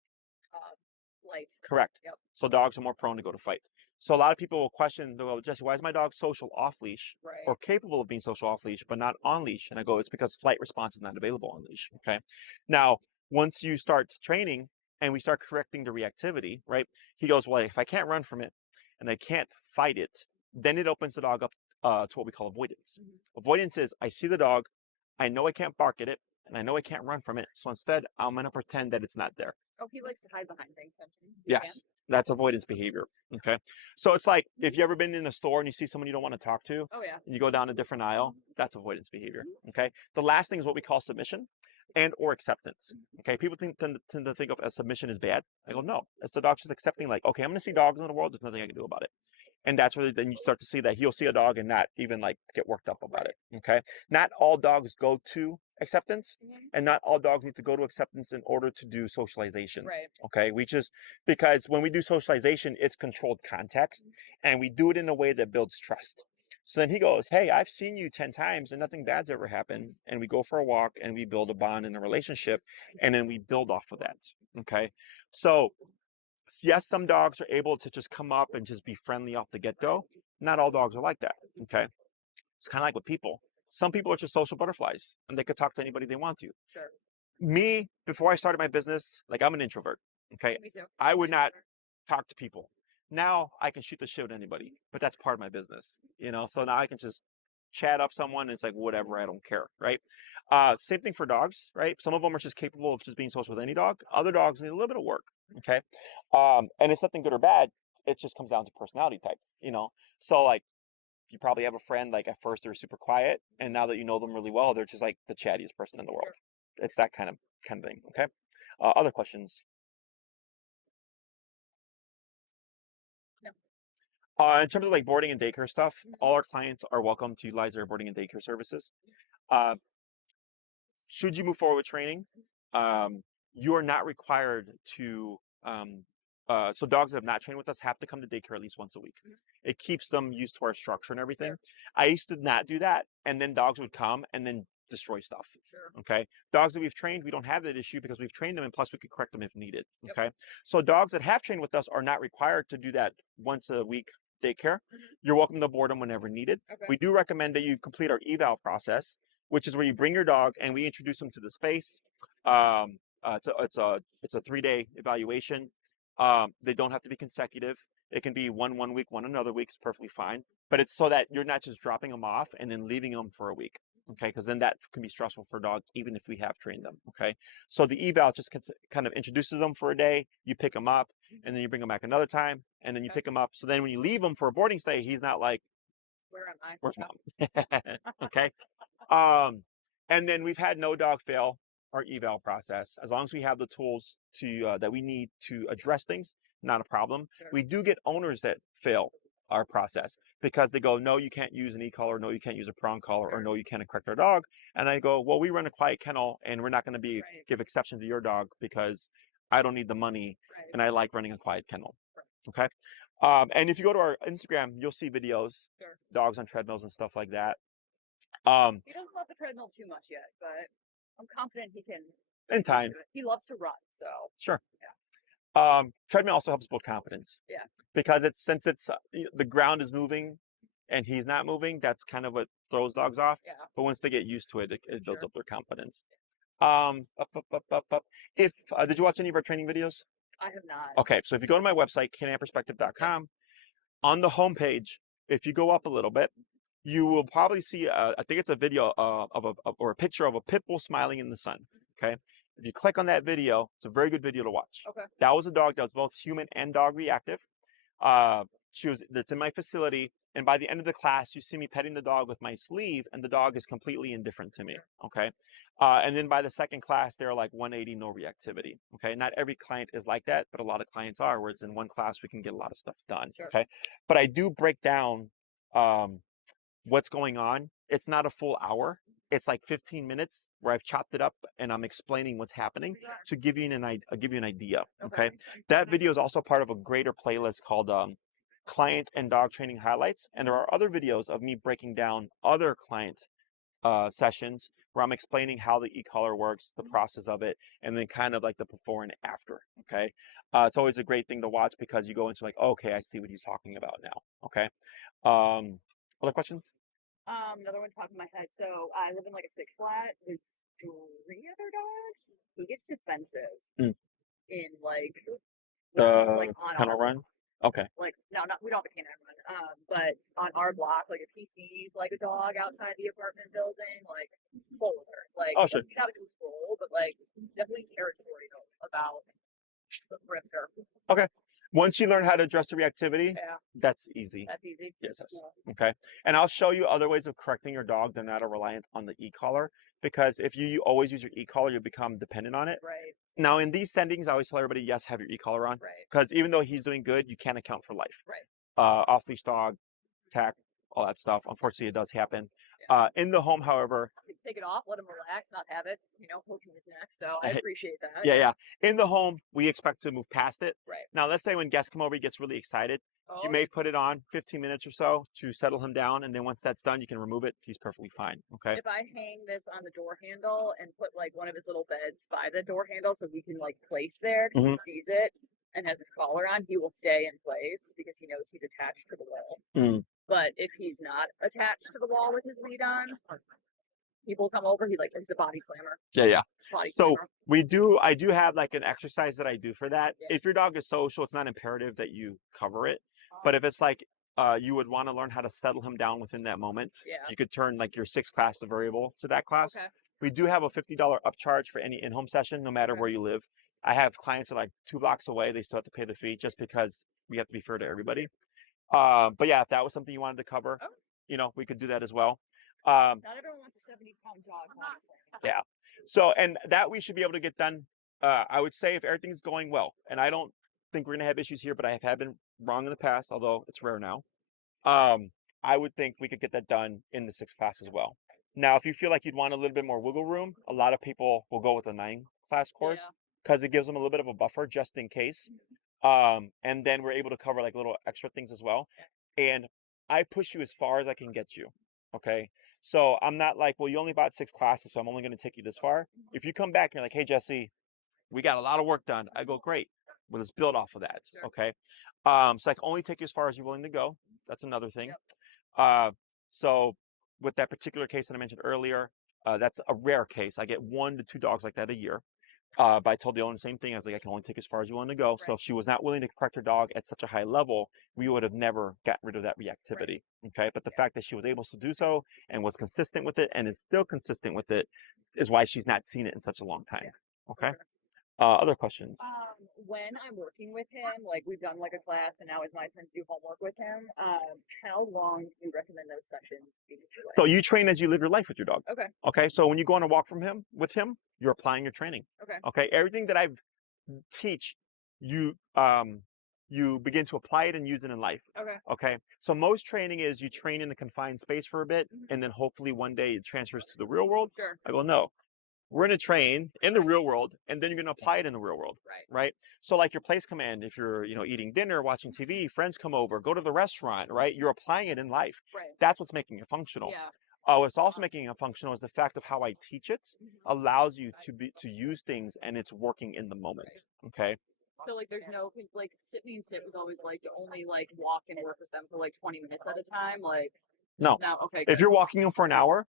Flight. Correct. Yep. So dogs are more prone to go to fight. So a lot of people will question, they'll go, Jesse, why is my dog social off leash Right. or capable of being social off leash, but not on leash? And I go, it's because flight response is not available on leash. Okay. Now, once you start training and we start correcting the reactivity, right? He goes, well, if I can't run from it and I can't fight it, then it opens the dog up to what we call avoidance. Avoidance is I see the dog, I know I can't bark at it, and I know I can't run from it. So instead, I'm going to pretend that it's not there. Oh, he likes to hide behind things, don't you? Yes, that's avoidance behavior. Okay. So it's like if you ever been in a store and you see someone you don't want to talk to, Oh yeah. and you go down a different aisle, that's avoidance behavior. Okay. The last thing is what we call submission and or acceptance. Okay. People tend to think of as submission is bad. I go, no, it's the dog just accepting like, okay, I'm going to see dogs in the world. There's nothing I can do about it. And that's where then you start to see that he'll see a dog and not even like get worked up about it. Okay. Not all dogs go to acceptance and not all dogs need to go to acceptance in order to do socialization. Right. Okay. We just, because when we do socialization, it's controlled context and we do it in a way that builds trust. So then he goes, hey, I've seen you 10 times and nothing bad's ever happened. And we go for a walk and we build a bond and a relationship and then we build off of that. Okay. So yes, some dogs are able to just come up and just be friendly off the get-go. Not all dogs are like that. Okay. It's kind of like with people. Some people are just social butterflies and they could talk to anybody they want to. Sure. Me, before I started my business, like I'm an introvert. Okay. Me too. I would not talk to people. Now I can shoot the shit with anybody, but that's part of my business, you know? So now I can just chat up someone and it's like, whatever, I don't care, right? Same thing for dogs, right? Some of them are just capable of just being social with any dog. Other dogs need a little bit of work, okay? And it's nothing good or bad. It just comes down to personality type, you know? So like, you probably have a friend, like at first they're super quiet, and now that you know them really well, they're just like the chattiest person in the world. It's that kind of thing, okay? Other questions? In terms of like boarding and daycare stuff, all our clients are welcome to utilize their boarding and daycare services. Should you move forward with training, you are not required to, so dogs that have not trained with us have to come to daycare at least once a week. It keeps them used to our structure and everything. I used to not do that, and then dogs would come and then destroy stuff. Okay. Dogs that we've trained, we don't have that issue because we've trained them, and plus we could correct them if needed. Okay. So dogs that have trained with us are not required to do that once a week daycare. You're welcome to board them whenever needed. We do recommend that you complete our eval process, which is where you bring your dog and we introduce them to the space. It's a 3-day evaluation. They don't have to be consecutive. It can be one week, one another week. It's perfectly fine. But it's so that you're not just dropping them off and then leaving them for a week. Okay, because then that can be stressful for a dog, even if we have trained them. Okay, so the eval just kind of introduces them for a day. You pick them up, and then you bring them back another time, and then you pick them up. So then when you leave him for a boarding stay, he's not like, Where am I? "Where's mom?" Okay. And then we've had no dog fail our eval process as long as we have the tools to that we need to address things. Not a problem. We do get owners that fail our process because they go, no, you can't use an e-collar, no, you can't use a prong collar, or no, you can't correct our dog. And I go, well, we run a quiet kennel and we're not going to give exception to your dog because I don't need the money and I like running a quiet kennel. Okay. And if you go to our Instagram, you'll see videos, dogs on treadmills and stuff like that. He doesn't love the treadmill too much yet, but I'm confident he can. In time. He loves to run, so. Sure. Yeah. Treadmill also helps build confidence. Yeah. Because since the ground is moving and he's not moving, that's kind of what throws dogs off. Yeah. But once they get used to it, it builds up their confidence. Did you watch any of our training videos? I have not. Okay, so if you go to my website, canandperspective.com, on the homepage, if you go up a little bit, you will probably see, I think it's a video or a picture of a pit bull smiling in the sun. Okay. If you click on that video, it's a very good video to watch. Okay. That was a dog that was both human and dog reactive. That's in my facility. And by the end of the class, you see me petting the dog with my sleeve and the dog is completely indifferent to me. Okay. And then by the second class, they're like 180, no reactivity. Okay. Not every client is like that, but a lot of clients are, where it's in one class, we can get a lot of stuff done. Sure. Okay. But I do break down, what's going on. It's not a full hour. It's like 15 minutes where I've chopped it up and I'm explaining what's happening to give you an idea. Okay. That video is also part of a greater playlist called Client and Dog Training Highlights. And there are other videos of me breaking down other client sessions where I'm explaining how the e-collar works, the process of it, and then kind of like the before and after. Okay. It's always a great thing to watch because you go into like, okay, I see what he's talking about now. Okay. Other questions? Another one top of my head. So I live in like a 6-flat with 3 other dogs. He gets defensive in like on Kennel our run. Okay. like no, not we don't have a canine run. But on our block, like if he sees like a dog outside the apartment building, like full alert. Like Oh, sure. he's not a control, but like definitely territorial about the perimeter. Okay. Once you learn how to address the reactivity, that's easy. That's easy. Yes. Okay. And I'll show you other ways of correcting your dog. They're not reliant on the e-collar, because if you always use your e-collar, you become dependent on it. Right. Now, in these settings, I always tell everybody, yes, have your e-collar on. Right. Because even though he's doing good, you can't account for life. Right. Off-leash dog, tack, all that stuff. Unfortunately, it does happen. In the home, however, take it off, let him relax, not have it, poking his neck. So I appreciate that. Yeah. In the home, we expect to move past it. Right. Now, let's say when guests come over, he gets really excited. You may put it on 15 minutes or so to settle him down, and then once that's done, you can remove it. He's perfectly fine. Okay. If I hang this on the door handle and put like one of his little beds by the door handle so we can like place there, because he sees it and has his collar on, he will stay in place because he knows he's attached to the wall. But if he's not attached to the wall with his lead on, people come over, he's a body slammer. Yeah. Body so slammer. I do have like an exercise that I do for that. If your dog is social, it's not imperative that you cover it. But if it's like you would want to learn how to settle him down within that moment, you could turn like your 6th class to variable to that class. Okay. We do have a $50 upcharge for any in-home session, no matter where you live. I have clients that are like 2 blocks away. They still have to pay the fee just because we have to be fair to everybody. But yeah, if that was something you wanted to cover, we could do that as well. Not everyone wants a 70-pound dog. Yeah. So, and that we should be able to get done. I would say if everything's going well, and I don't think we're going to have issues here, but I have been wrong in the past, although it's rare now. I would think we could get that done in the 6th class as well. Now, if you feel like you'd want a little bit more wiggle room, a lot of people will go with a 9-class course because it gives them a little bit of a buffer just in case. And then we're able to cover like little extra things as well. And I push you as far as I can get you. Okay. So I'm not like, well, you only bought 6 classes, so I'm only going to take you this far. If you come back and you're like, hey, Jesse, we got a lot of work done. I go, great. Well, let's build off of that. Okay. So I can only take you as far as you're willing to go. That's another thing. So with that particular case that I mentioned earlier, that's a rare case. I get 1 to 2 dogs like that a year. But I told the owner the same thing. I was like, I can only take as far as you want to go. So if she was not willing to correct her dog at such a high level, we would have never gotten rid of that reactivity. Okay. But the fact that she was able to do so and was consistent with it and is still consistent with it is why she's not seen it in such a long time. Okay. Other questions? When I'm working with him, like we've done like a class and now it's my turn to do homework with him, how long do you recommend those sessions be? So you train as you live your life with your dog. Okay. Okay. So when you go on a walk with him, you're applying your training. Okay. Okay. Everything that I teach, you you begin to apply it and use it in life. Okay. Okay. So most training is you train in a confined space for a bit, and then hopefully one day it transfers to the real world. Sure. I go, no, we're going to train in the real world, and then you're going to apply it in the real world. Right. So like your place command, if you're, eating dinner, watching TV, friends come over, go to the restaurant, right? You're applying it in life. Right. That's what's making it functional. Yeah. What's also making it functional is the fact of how I teach it allows you to use things and it's working in the moment. Okay. So like there's no like sit me and sit was always like to only like walk and work with them for like 20 minutes at a time. Like No. Okay. If you're walking them for an hour,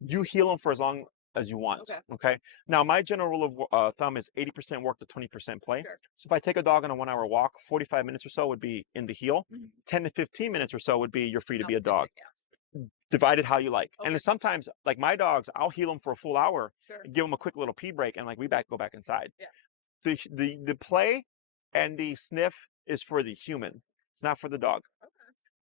you heal them for as long as you want. Okay. Now my general rule of thumb is 80% work to 20% play. Sure. So if I take a dog on a 1 hour walk, 45 minutes or so would be in the heel. 10 to 15 minutes or so would be you're free to be a dog. Divided how you like. And then sometimes, like my dogs, I'll heal them for a full hour, give them a quick little pee break, and like go back inside. Yeah. The play and the sniff is for the human. It's not for the dog.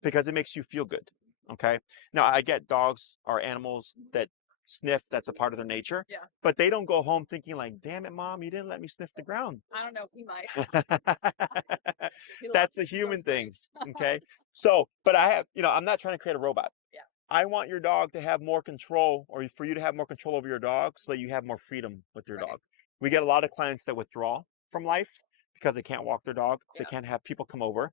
Because it makes you feel good. Okay. Now I get dogs are animals that sniff, that's a part of their nature. Yeah. But they don't go home thinking like, damn it, mom, you didn't let me sniff the ground. I don't know, he might. That's the human things. Okay. So, but I have, I'm not trying to create a robot. Yeah. I want your dog to have more control, or for you to have more control over your dog so that you have more freedom with your dog. We get a lot of clients that withdraw from life because they can't walk their dog. They can't have people come over.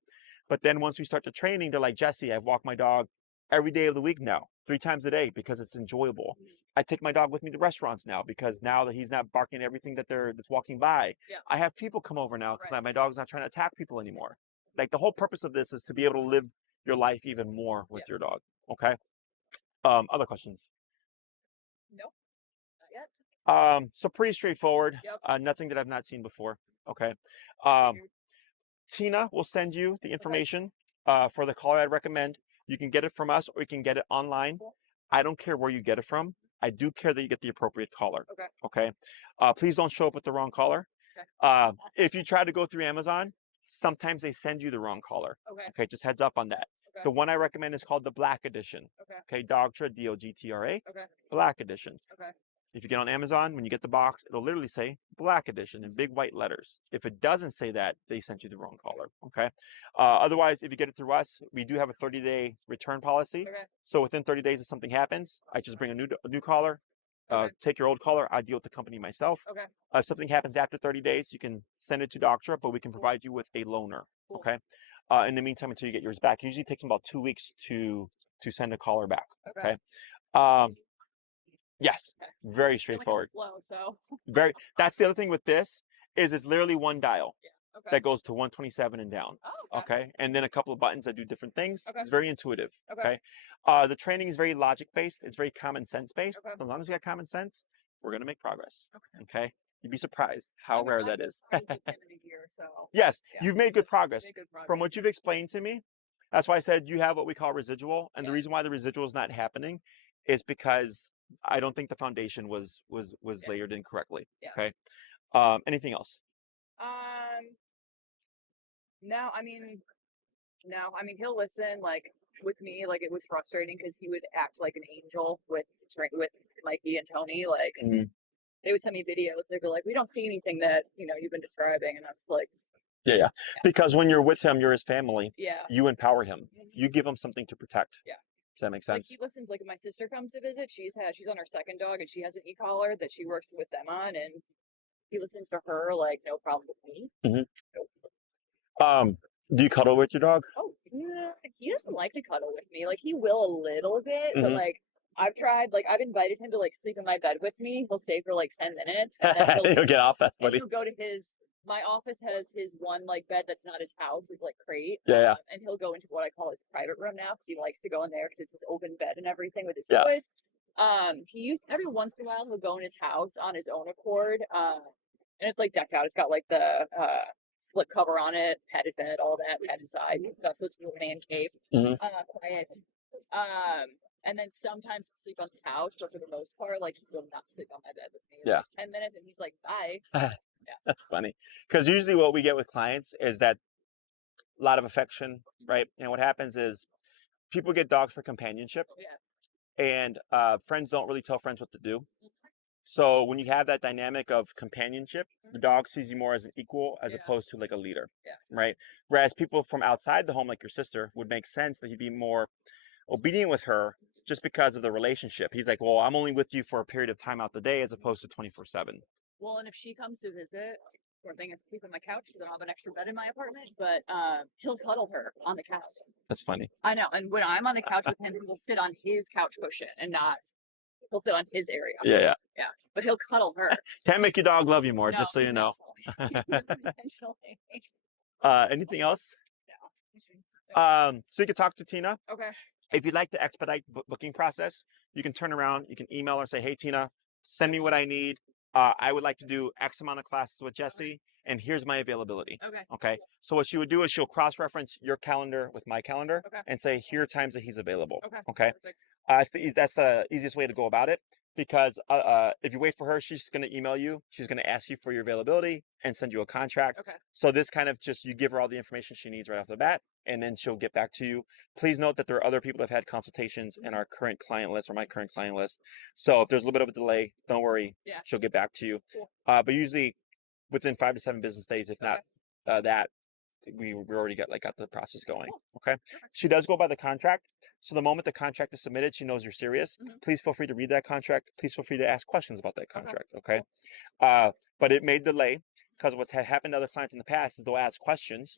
But then once we start the training, they're like, Jesse, I've walked my dog every day of the week now, 3 times a day, because it's enjoyable. I take my dog with me to restaurants now because now that he's not barking everything that's walking by. I have people come over now because my dog's not trying to attack people anymore. Like the whole purpose of this is to be able to live your life even more with your dog. Okay. Other questions? Nope, not yet. So pretty straightforward. Yep. Nothing that I've not seen before. Okay. Tina will send you the information for the collar I'd recommend. You can get it from us or you can get it online. I don't care where you get it from. I do care that you get the appropriate collar. Okay. Please don't show up with the wrong collar. If you try to go through Amazon, sometimes they send you the wrong collar. Okay. Just heads up on that. The one I recommend is called the Black Edition. Okay. Dogtra, D-O-G-T-R-A. Black Edition. If you get on Amazon, when you get the box, it'll literally say Black Edition in big white letters. If it doesn't say that, they sent you the wrong collar. Okay. Otherwise, if you get it through us, we do have a 30-day return policy. So within 30 days, if something happens, I just bring a new collar. Take your old collar. I deal with the company myself. If something happens after 30 days, you can send it to Doctra, but we can provide you with a loaner. Okay. In the meantime, until you get yours back, it usually takes about 2 weeks to send a collar back. Okay. Yes, very straightforward. Very. That's the other thing with this is it's literally one dial that goes to 127 and down. Okay, and then a couple of buttons that do different things. It's very intuitive. Okay, the training is very logic based. It's very common sense based. As long as you got common sense, we're gonna make progress. Okay, you'd be surprised how rare that is. Yes, you've made good progress. From what you've explained to me. That's why I said you have what we call residual, and the reason why the residual is not happening is because I don't think the foundation was layered in correctly. Okay. Anything else? No, I mean, he'll listen. Like with me, like it was frustrating because he would act like an angel with Mikey and Tony. Like they would send me videos. They'd be like, "We don't see anything that you've been describing," and I was like, Yeah. Because when you're with him, you're his family. Yeah. You empower him. You give him something to protect. Yeah. Does that make Like sense? he listens. Like if my sister comes to visit, she's on her second dog, and she has an e-collar that she works with them on, and he listens to her like no problem with me. Do you cuddle with your dog? Oh, yeah. He doesn't like to cuddle with me. Like he will a little bit, but like I've tried. Like I've invited him to like sleep in my bed with me. He'll stay for like 10 minutes, and then He'll get off. That's and funny. he'll go to his. My office has his one like bed that's not his house, his like crate. Yeah. And he'll go into what I call his private room now because he likes to go in there because it's his open bed and everything with his toys. He used every once in a while he'll go in his house on his own accord. And it's like decked out. It's got like the slip cover on it, padded bed, all that, padded sides and stuff. So it's a man cave. Quiet. And then sometimes he'll sleep on the couch, but for the most part, like he will not sleep on my bed with me. Yeah. Like 10 minutes and he's like, bye. That's funny. Because usually what we get with clients is that a lot of affection, right? And what happens is people get dogs for companionship. Yeah. And friends don't really tell friends what to do. So when you have that dynamic of companionship, the dog sees you more as an equal as Yeah. opposed to like a leader, Yeah. right? Whereas people from outside the home, like your sister, would make sense that he'd be more obedient with her just because of the relationship. He's like, well, I'm only with you for a period of time out the day as opposed to 24/7. Well, and if she comes to visit, poor thing is sleep on my couch because I don't have an extra bed in my apartment, but he'll cuddle her on the couch. That's funny. I know. And when I'm on the couch with him, he will sit on his couch cushion and not, he'll sit on his area. Yeah. Yeah. But he'll cuddle her. Can't make your dog love you more, No, just so he's you an know. asshole. He does it intentionally. Anything else? No. So you can talk to Tina. Okay. If you'd like to expedite booking process, you can turn around, you can email her and say, hey, Tina, send me what I need. I would like to do X amount of classes with Jesse, and here's my availability. Okay. Okay. So what she would do is she'll cross-reference your calendar with my calendar Okay. and say, here are times that he's available. Okay. Okay. Perfect. That's the easiest way to go about it, because if you wait for her, she's going to email you. She's going to ask you for your availability and send you a contract. Okay. So this kind of just, you give her all the information she needs right off the bat, and then she'll get back to you. Please note that there are other people that have had consultations in our current client list or my current client list. So if there's a little bit of a delay, don't worry. Yeah. She'll get back to you. Cool. But usually within 5 to 7 business days, if not that, we already got the process going. Cool. Okay. Perfect. She does go by the contract. So the moment the contract is submitted, she knows you're serious. Mhm. Please feel free to read that contract. Please feel free to ask questions about that contract. Okay. Cool. But it may delay because what's happened to other clients in the past is they'll ask questions.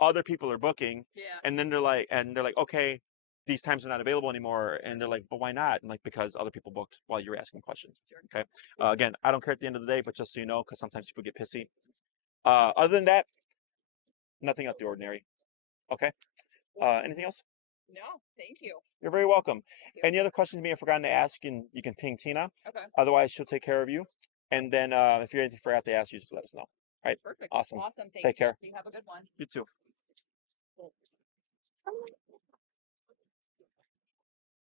Other people are booking, Yeah. and then they're like, okay, these times are not available anymore. And they're like, but why not? And like, because other people booked while you're asking questions. Sure. Okay. Again, I don't care at the end of the day, but just so you know, because sometimes people get pissy. Other than that, nothing out of the ordinary. Okay. Anything else? No, thank you. You're very welcome. Thank you. Any other questions you may have forgotten to ask, you can ping Tina. Okay. Otherwise, she'll take care of you. And then if you're anything forgot to ask, you just let us know. All right. Perfect. Awesome. Awesome. Thank Take you. care. You have a good one. You too. Cool.